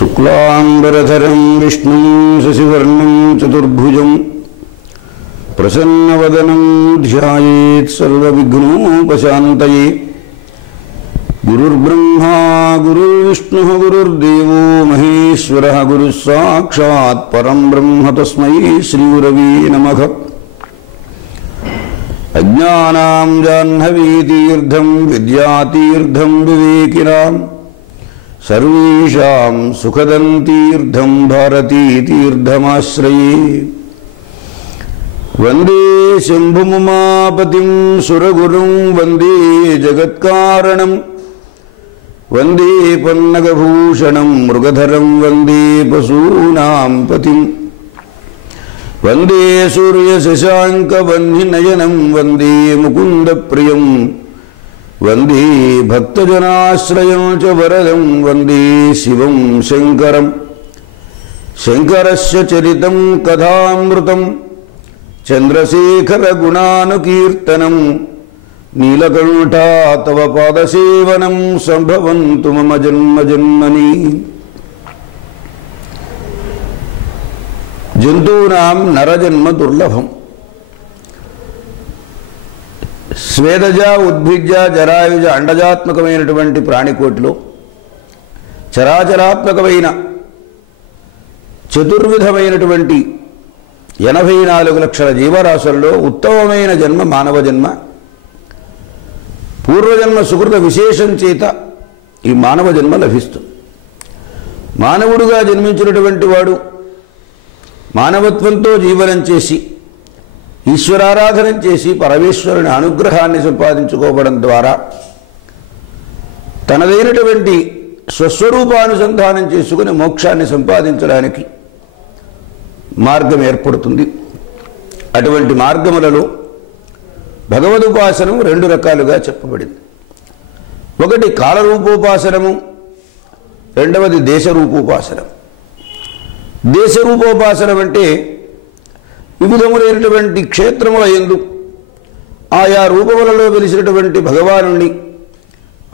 शुक्लांबरधरं विष्णुं शशिवर्णं चतुर्भुजं प्रसन्नवदनं ध्यायेत् सर्वविघ्नोपशान्तये। गुरुर्ब्रह्मा गुरुर्विष्णुः गुरुर्देवो महेश्वरः गुरुः साक्षात् परं ब्रह्म तस्मै श्रीगुरवे नमः। अज्ञानां जाह्नवीतीर्थं विद्यातीर्थं विवेकिनां सर्वेषां सुखदं तीर्थं भारतीतीर्थमाश्रये। वन्दे शम्भुमुमापतिं सुरगुरुं वन्दे जगत्कारणं वन्दे पन्नगभूषणं मृगधरं वन्दे पशूनां पतिं वन्दे सूर्यशशाङ्कवह्निनयनं वन्दे मुकुन्दप्रियं वन्दे भक्तजनाश्रयं च वरदं वन्दे शिवं शङ्करं। शङ्करस्य चरितं कथामृतं चन्द्रशेखरगुणानुकीर्तनं नीलकण्ठा तव पादसेवनं सम्भवन्तु मम जन्मजन्मनि। जन्तूनां नरजन्म दुर्लभम्। స్వేదజ ఉద్భిజ్జ జరాయుజ అండజాత్మకమైనటువంటి ప్రాణికోటిలో చరాచరాత్మకమైన చతుర్విధమైనటువంటి 84 లక్షల జీవరాశుల్లో ఉత్తమమైన జన్మ మానవ జన్మ. పూర్వజన్మ సుకృత విశేషం చేత ఈ మానవ జన్మ లభిస్తుంది. మానవుడుగా జన్మించినటువంటి వాడు మానవత్వంతో జీవనం చేసి ఈశ్వరారాధన చేసి పరమేశ్వరుని అనుగ్రహాన్ని సంపాదించుకోవడం ద్వారా తనదైనటువంటి స్వస్వరూపానుసంధానం చేసుకుని మోక్షాన్ని సంపాదించడానికి మార్గం ఏర్పడుతుంది. అటువంటి మార్గములలో భగవదుపాసనం 2 రకాలుగా చెప్పబడింది. ఒకటి కాలరూపోపాసనము, రెండవది దేశరూపోపాసనం. దేశరూపోపాసనం అంటే వివిధములైనటువంటి క్షేత్రముల యందు ఆయా రూపములలో వెలిసినటువంటి భగవానుణ్ణి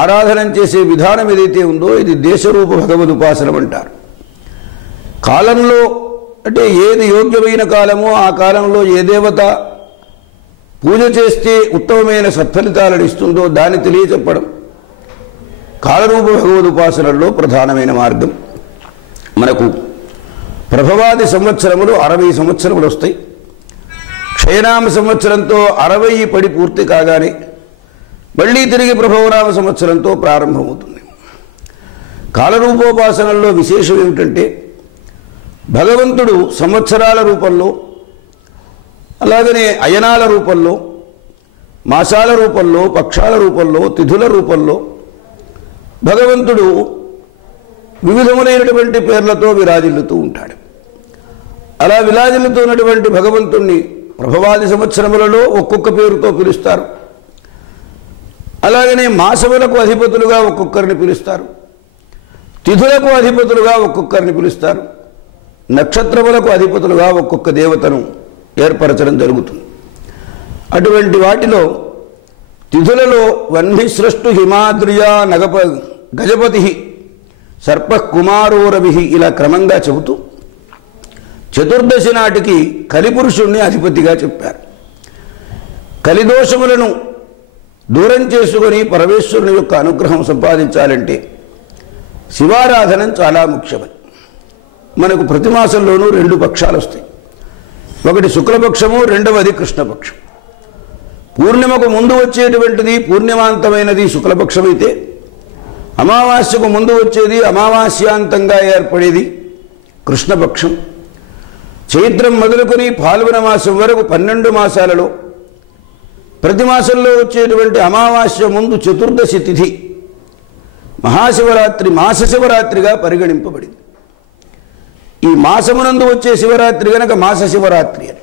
ఆరాధన చేసే విధానం ఏదైతే ఉందో ఇది దేశరూప భగవదుపాసనం అంటారు. కాలంలో అంటే ఏది యోగ్యమైన కాలమో ఆ కాలంలో ఏ దేవత పూజ చేస్తే ఉత్తమమైన సత్ఫలితాలను ఇస్తుందో దాన్ని తెలియచెప్పడం కాలరూప భగవదుపాసనలో ప్రధానమైన మార్గం. మనకు ప్రభవాది సంవత్సరములు 60 సంవత్సరములు వస్తాయి. క్షయనామ సంవత్సరంతో 60 పడి పూర్తి కాగానే మళ్ళీ తిరిగి ప్రభవనామ సంవత్సరంతో ప్రారంభమవుతుంది. కాలరూపోపాసనల్లో విశేషం ఏమిటంటే భగవంతుడు సంవత్సరాల రూపంలో, అలాగనే అయనాల రూపంలో, మాసాల రూపంలో, పక్షాల రూపంలో, తిథుల రూపంలో భగవంతుడు వివిధములైనటువంటి పేర్లతో విరాజిల్లుతూ ఉంటాడు. అలా విరాజిల్లుతూ ఉన్నటువంటి భగవంతుణ్ణి ప్రభవాది సంవత్సరములలో ఒక్కొక్క పేరుతో పిలుస్తారు. అలాగనే మాసములకు అధిపతులుగా ఒక్కొక్కరిని పిలుస్తారు, తిథులకు అధిపతులుగా ఒక్కొక్కరిని పిలుస్తారు, నక్షత్రములకు అధిపతులుగా ఒక్కొక్క దేవతను ఏర్పరచడం జరుగుతుంది. అటువంటి వాటిలో తిథులలో వహ్నిస్రష్టు హిమాద్రియా గజపతి సర్ప కుమారోరవి ఇలా క్రమంగా చెబుతూ చతుర్దశి నాటికి కలిపురుషుణ్ణి అధిపతిగా చెప్పారు. కలిదోషములను దూరం చేసుకొని పరమేశ్వరుని యొక్క అనుగ్రహం సంపాదించాలంటే శివారాధనం చాలా ముఖ్యమని. మనకు ప్రతి మాసంలోనూ 2 పక్షాలు వస్తాయి. ఒకటి శుక్లపక్షము, రెండవది కృష్ణపక్షం. పూర్ణిమకు ముందు వచ్చేటువంటిది పూర్ణిమాంతమైనది శుక్లపక్షమైతే అమావాస్యకు ముందు వచ్చేది అమావాస్యాంతంగా ఏర్పడేది కృష్ణపక్షం. చైత్రం మొదలుకొని ఫాల్గుణ మాసం వరకు 12 మాసాలలో ప్రతి మాసంలో వచ్చేటువంటి అమావాస్య ముందు చతుర్దశి తిథి మహాశివరాత్రి మాస శివరాత్రిగా పరిగణింపబడింది. ఈ మాసమునందు వచ్చే శివరాత్రి గనక మాస శివరాత్రి అని.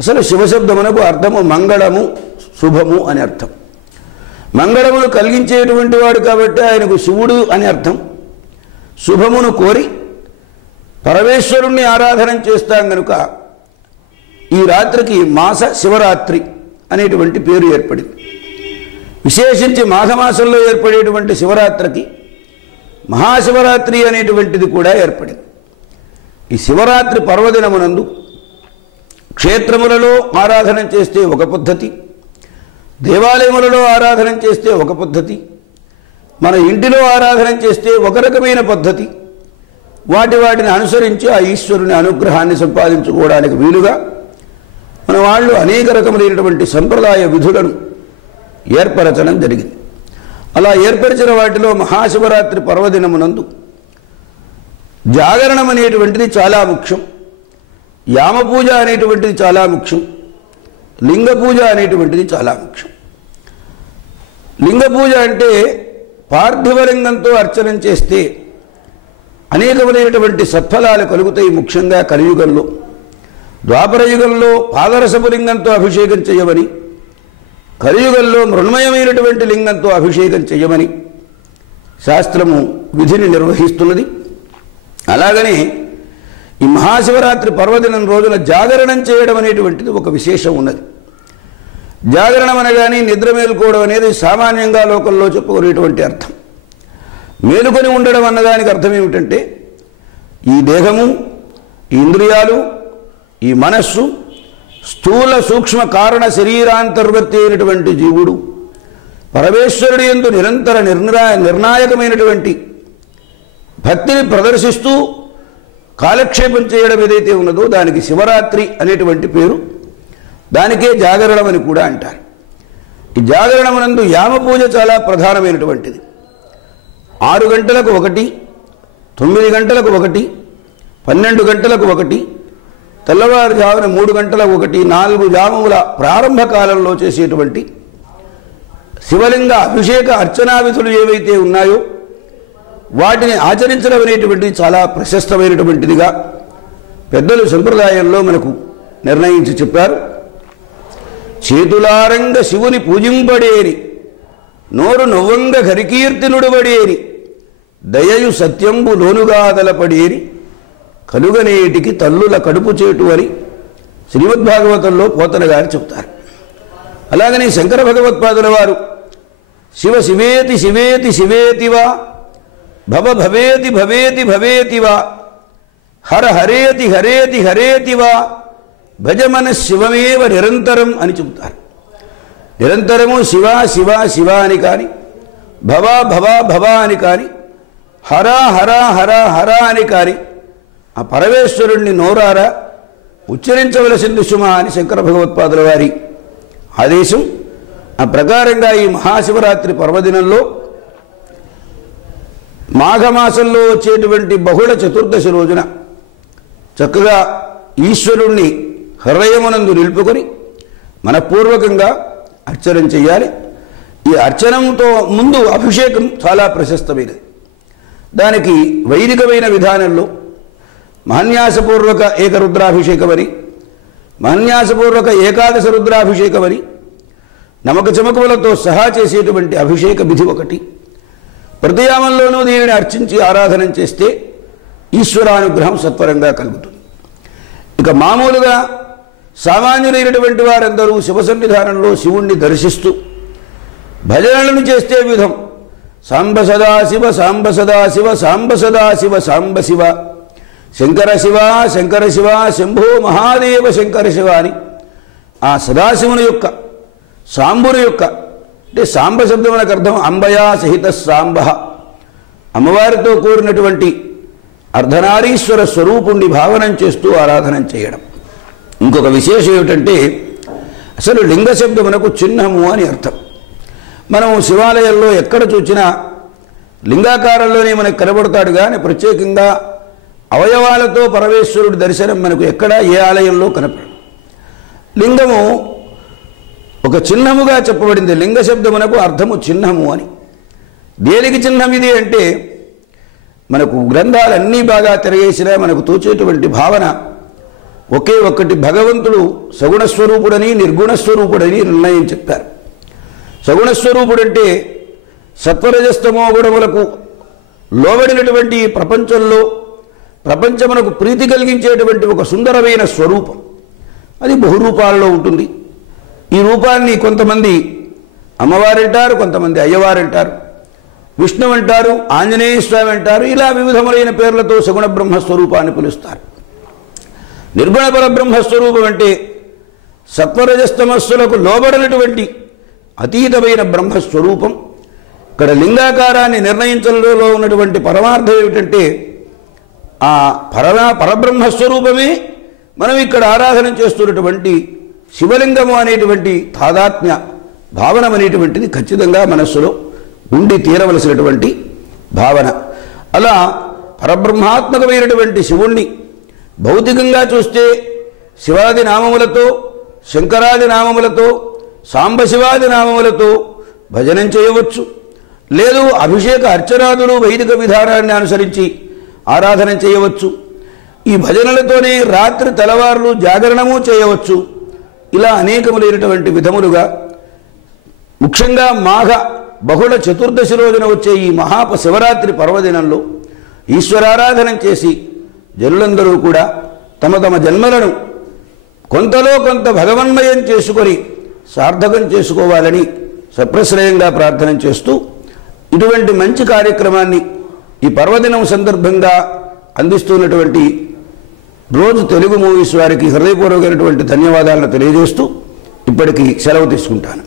అసలు శివశబ్దమునకు అర్థము మంగళము, శుభము అని అర్థం. మంగళమును కలిగించేటువంటి వాడు కాబట్టి ఆయనకు శివుడు అని అర్థం. శుభమును కోరి పరమేశ్వరుణ్ణి ఆరాధన చేస్తాం కనుక ఈ రాత్రికి మాస శివరాత్రి అనేటువంటి పేరు ఏర్పడింది. విశేషించి మాఘమాసంలో ఏర్పడేటువంటి శివరాత్రికి మహాశివరాత్రి అనేటువంటిది కూడా ఏర్పడింది. ఈ శివరాత్రి పర్వదినమునందు క్షేత్రములలో ఆరాధన చేస్తే ఒక పద్ధతి, దేవాలయములలో ఆరాధన చేస్తే ఒక పద్ధతి, మన ఇంటిలో ఆరాధన చేస్తే ఒక రకమైన పద్ధతి. వాటిని అనుసరించి ఆ ఈశ్వరుని అనుగ్రహాన్ని సంపాదించుకోవడానికి వీలుగా మన వాళ్ళు అనేక రకములైనటువంటి సంప్రదాయ విధులను ఏర్పరచడం జరిగింది. అలా ఏర్పరిచిన వాటిలో మహాశివరాత్రి పర్వదినమునందు జాగరణం అనేటువంటిది చాలా ముఖ్యం, యామ పూజ అనేటువంటిది చాలా ముఖ్యం, లింగ పూజ అనేటువంటిది చాలా ముఖ్యం. లింగ పూజ అంటే పార్థివలింగంతో అర్చన చేస్తే అనేకమైనటువంటి సత్ఫలాలు కలుగుతాయి. ముఖ్యంగా కలియుగంలో, ద్వాపర యుగంలో పాదరసపు లింగంతో అభిషేకం చేయమని, కలియుగంలో మృణ్మయమైనటువంటి లింగంతో అభిషేకం చేయమని శాస్త్రము విధిని నిర్వహిస్తున్నది. అలాగనే ఈ మహాశివరాత్రి పర్వదినం రోజున జాగరణం చేయడం అనేటువంటిది ఒక విశేషం ఉన్నది. జాగరణం అనగానే నిద్ర మేలుకోవడం అనేది సామాన్యంగా లోకల్లో చెప్పుకునేటువంటి అర్థం. మేలుకొని ఉండడం అన్నదానికి అర్థం ఏమిటంటే ఈ దేహము, ఈ ఇంద్రియాలు, ఈ మనస్సు, స్థూల సూక్ష్మ కారణ శరీరాంతర్వర్తి అయినటువంటి జీవుడు పరమేశ్వరుడి యందు నిరంతర నిర్ణాయకమైనటువంటి భక్తిని ప్రదర్శిస్తూ కాలక్షేపం చేయడం ఏదైతే ఉన్నదో దానికి శివరాత్రి అనేటువంటి పేరు. దానికే జాగరణం అని కూడా అంటారు. ఈ జాగరణమునందు యామ పూజ చాలా ప్రధానమైనటువంటిది. 6 గంటలకు ఒకటి, 9 గంటలకు ఒకటి, 12 గంటలకు ఒకటి, తెల్లవారుజామున 3 గంటలకు ఒకటి, 4 జాముల ప్రారంభ కాలంలో చేసేటువంటి శివలింగ అభిషేక అర్చనా విధులు ఏవైతే ఉన్నాయో వాటిని ఆచరించడం అనేటువంటిది చాలా ప్రశస్తమైనటువంటిదిగా పెద్దలు సంప్రదాయంలో మనకు నిర్ణయించి చెప్పారు. చేతులారంగ శివుని పూజింపడేరి, నోరు నొవ్వంగ హరికీర్తినుడుబడేరి, దయయు సత్యంబు లోనుగాదలపడేరి, కలుగనేటికి తల్లుల కడుపు చేటు అని శ్రీమద్భాగవతంలో పోతన గారు చెప్తారు. అలాగనే శంకర భగవత్పాదుల వారు శివ శివేతి శివేతి శివేతివా, భవ భవేతి భవేతి భవేతివా, హర హరేతి హరేతి హరేతివా, భజమన శివమేవ నిరంతరం అని చెబుతారు. నిరంతరము శివ శివ శివ అని కానీ, భవ భవ భవ అని కానీ, హర హర హర హర అని కానీ ఆ పరమేశ్వరుణ్ణి నోరారా ఉచ్చరించవలసింది సుమా అని శంకర భగవత్పాదుల వారి ఆదేశం. ఆ ప్రకారంగా ఈ మహాశివరాత్రి పర్వదినంలో మాఘమాసంలో వచ్చేటువంటి బహుళ చతుర్దశి రోజున చక్కగా ఈశ్వరుణ్ణి హృదయమునందు నిలుపుకొని మనపూర్వకంగా అర్చన చేయాలి. ఈ అర్చనంతో ముందు అభిషేకం చాలా ప్రశస్తమైనది. దానికి వైదికమైన విధానంలో మహన్యాసపూర్వక ఏకరుద్రాభిషేకమని, మహన్యాసపూర్వక ఏకాదశ రుద్రాభిషేకమని, నమక చమకములతో సహా చేసేటువంటి అభిషేక విధి ఒకటి. ప్రతియామంలోనూ దీనిని అర్చించి ఆరాధన చేస్తే ఈశ్వరానుగ్రహం సత్వరంగా కలుగుతుంది. ఇక మామూలుగా సామాన్యులైనటువంటి వారందరూ శివ సన్నిధానంలో శివుణ్ణి దర్శిస్తూ భజనలను చేస్తే విధం సాంబ సదాశివ సాంబ సదాశివ సాంబ సదాశివ సాంబ శివ, శంకర శివ శంకర శివ, శంభో మహాదేవ శంకర శివ అని ఆ సదాశివుని యొక్క, సాంబుని యొక్క, అంటే సాంబ శబ్దమునకు అర్థం అంబయా సహిత సాంబ, అమ్మవారితో కూడినటువంటి అర్ధనారీశ్వర స్వరూపుణ్ణి భావనం చేస్తూ ఆరాధన చేయడం. ఇంకొక విశేషం ఏమిటంటే అసలు లింగ శబ్దమునకు చిహ్నము అని అర్థం. మనం శివాలయంలో ఎక్కడ చూసినా లింగాకారంలోనే మనకు కనబడతాడు కానీ ప్రత్యేకంగా అవయవాలతో పరమేశ్వరుడి దర్శనం మనకు ఎక్కడ ఏ ఆలయంలో కనపడదు. లింగము ఒక చిహ్నముగా చెప్పబడింది. లింగ శబ్దమునకు అర్థము చిహ్నము అని. దేనికి చిహ్నం ఇది అంటే మనకు గ్రంథాలన్నీ బాగా తిరగేసినా మనకు తోచేటువంటి భావన ఒకే ఒక్కటి, భగవంతుడు సగుణస్వరూపుడని నిర్గుణస్వరూపుడని నిర్ణయం చెప్పారు. సగుణస్వరూపుడంటే సత్వరజస్తమో గుణములకు లోబడినటువంటి ప్రపంచంలో ప్రపంచమునకు ప్రీతి కలిగించేటువంటి ఒక సుందరమైన స్వరూపం. అది బహురూపాలలో ఉంటుంది. ఈ రూపాన్ని కొంతమంది అమ్మవారంటారు, కొంతమంది అయ్యవారంటారు. విష్ణు అంటారు, ఆంజనేయ స్వామి అంటారు. ఇలా వివిధములైన పేర్లతో సగుణ బ్రహ్మస్వరూపాన్ని పిలుస్తారు. నిర్గుణ పరబ్రహ్మస్వరూపం అంటే సత్వరజస్తమస్సులకు లోబడినటువంటి అతీతమైన బ్రహ్మస్వరూపం. ఇక్కడ లింగాకారాన్ని నిర్ణయించడంలో ఉన్నటువంటి పరమార్థం ఏమిటంటే ఆ పరబ్రహ్మస్వరూపమే మనం ఇక్కడ ఆరాధన చేస్తున్నటువంటి శివలింగము అనేటువంటి తాదాత్మ్య భావన అనేటువంటిది ఖచ్చితంగా మనస్సులో ఉండి తీరవలసినటువంటి భావన. అలా పరబ్రహ్మాత్మకమైనటువంటి శివుణ్ణి భౌతికంగా చూస్తే శివాది నామములతో, శంకరాది నామములతో, సాంబశివాది నామములతో భజనం చేయవచ్చు. లేదు అభిషేక అర్చనాదులు వైదిక విధానాన్ని అనుసరించి ఆరాధన చేయవచ్చు. ఈ భజనలతోనే రాత్రి తెల్లవారులు జాగరణము చేయవచ్చు. ఇలా అనేకములైనటువంటి విధములుగా ముఖ్యంగా మాఘ బహుళ చతుర్దశి రోజున వచ్చే ఈ శివరాత్రి పర్వదినంలో ఈశ్వరారాధన చేసి జనులందరూ కూడా తమ తమ జన్మలను కొంతలో కొంత భగవన్మయం చేసుకొని సార్థకం చేసుకోవాలని సప్రశ్రయంగా ప్రార్థన చేస్తూ ఇటువంటి మంచి కార్యక్రమాన్ని ఈ పర్వదినం సందర్భంగా అందిస్తున్నటువంటి రోజు తెలుగు మూవీస్ వారికి హృదయపూర్వకమైనటువంటి ధన్యవాదాలను తెలియజేస్తూ ఇప్పటికీ సెలవు తీసుకుంటాను.